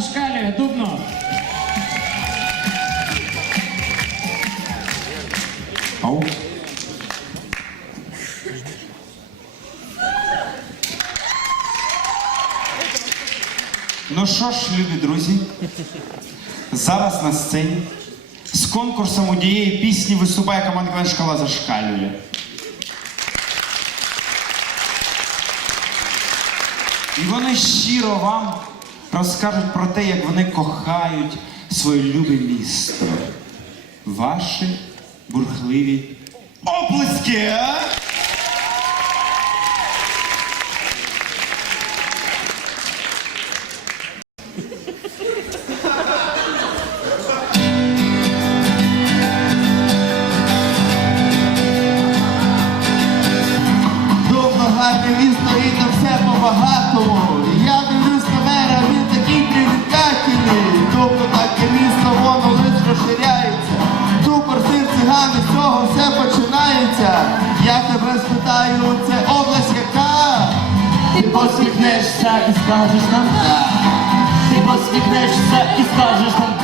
зашкалює, дубно. Ау. Ну що ж, любі друзі, зараз на сцені з конкурсом однієї пісні виступає команда «Клен шкала зашкалює. І вони щиро вам розкажуть про те, як вони кохають своє любе місто. Ваші бурхливі оплески! Дубно гарне там все по-багатому. Я Таке місто, воно лиш розширяється. Тупор сир циган, з цього все починається. Я тебе спитаю, це область яка? Ти посміхнешся і скажеш нам. Ти посміхнешся і скажеш нам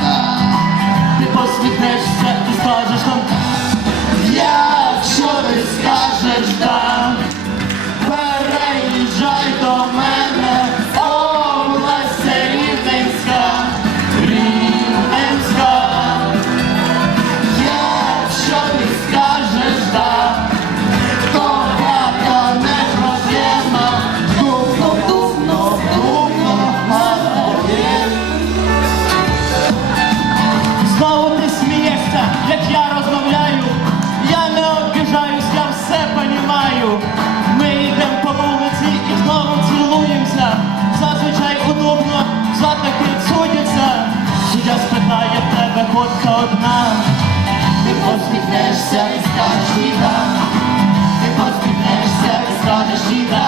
удобно, підсудяться. Суддя спитає в тебе ходка одна. Ти посміхнешся і скажеш їда. Ти посміхнешся і скажеш їда.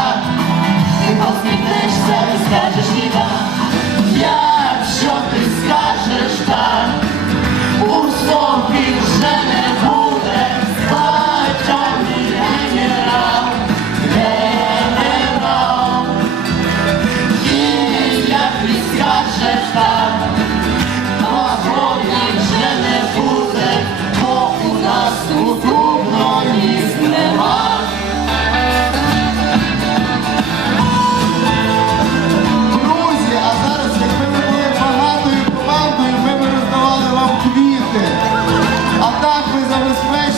Christmas.